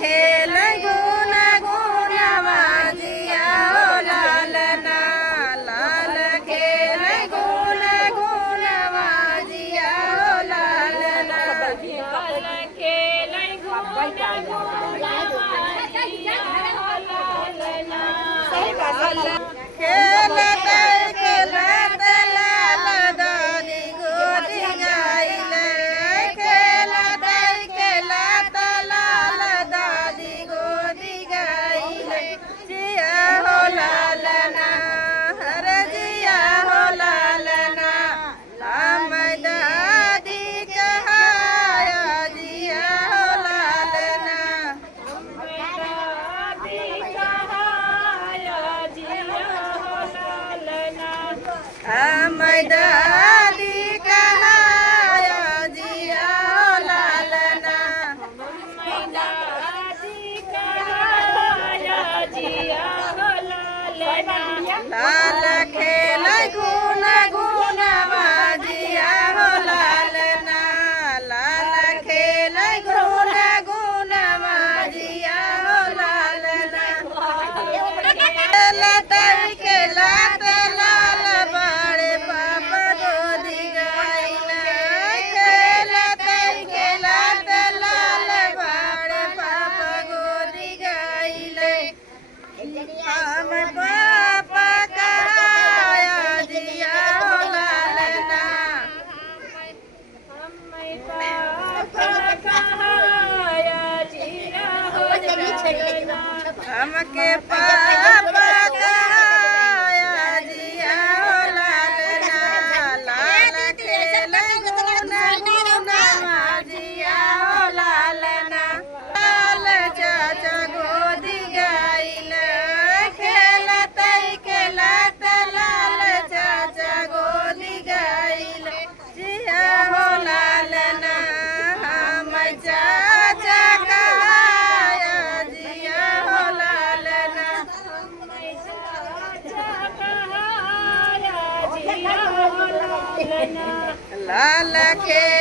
खेल गुना गुनामा जिया हो लालना लाल खेल गुना गुनामा जिया हो लालना लाल खेल गुना गुनामा जिया हो लालना खेलत लाल दादी गोदी गाइले खेलत लाल दादी गोदी गाइले जिया हो लालना हर जिया हो लालना हम दादी कहाया जिया हो लालना दादी कहाया जिया हो लालना हम दादी कहाया जिया हो लालना दादी कहाया जिया हो लालना लाल खेल गुना गुनामा जिया हो लालना लाल खेल गुना गुनामा जिया हो लालना खेलत लाल बड़े पापा गोदी गाइला खेलत लाल बड़े पापा गोदी गाइले हम पापा कहाया जिया हो लालना पापा कहाया जिया हो लालना हमके पापा कहाया जिया हो लालना लाल खेल गुना गुनामा जिया हो लालना लाल चाचा गोदी गाइले खेलत लाल चाचा गोदी गाइले जिया हो लालना हम चाचा कहाया जिया हो लालना लाल खेल